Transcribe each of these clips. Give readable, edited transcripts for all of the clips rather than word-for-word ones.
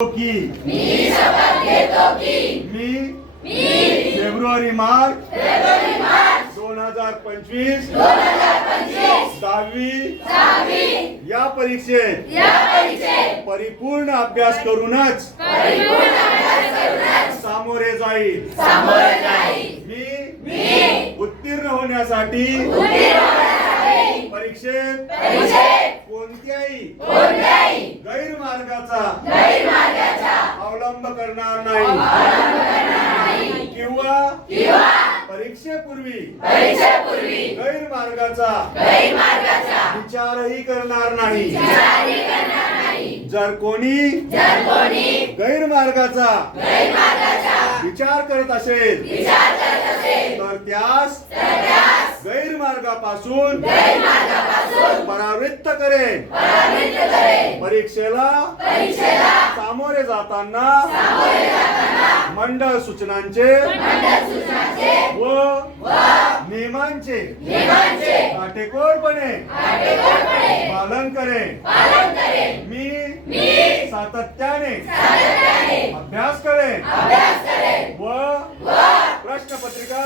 की मी शपथ घेतो की मी फेब्रुवारी मार्च 2025 10वी या परीक्षेत परिपूर्ण अभ्यास करूनच सामोरे जाईल। मी उत्तीर्ण होण्यासाठी परीक्षेत कोणत्याही गैरमार्गाचा अवलंब करणार नाही किंवा परीक्षेपूर्वी गैरमार्गाचा विचारही करणार नाही। जर कोणी गैरमार्गाचा विचार करत असेल तर त्यास गैरमार्गापासून परावृत्त करेन। परीक्षेला सामोरे जाताना मंडळ सूचनांचे व नियमांचे काटेकोरपणे पालन करेन। मी सातत्याने अभ्यास करेन व प्रश्नपत्रिका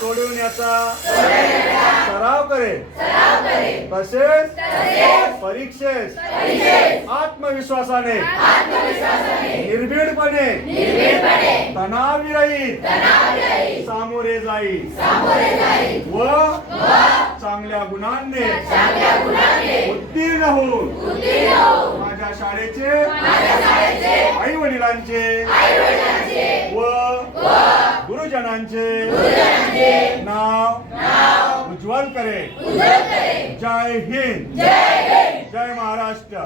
सोडवण्याचा सराव करेन। तसेच परीक्षेस आत्मविश्वासाने निर्भीडपणे तणावविरहित सामोरे जाईल व चांगल्या गुणांनी उत्तीर्ण होऊन माझ्या शाळेचे आई वडिलांचे व गुरुजनांचे नाव उज्ज्वल करेन। जय हिंद, जय महाराष्ट्र।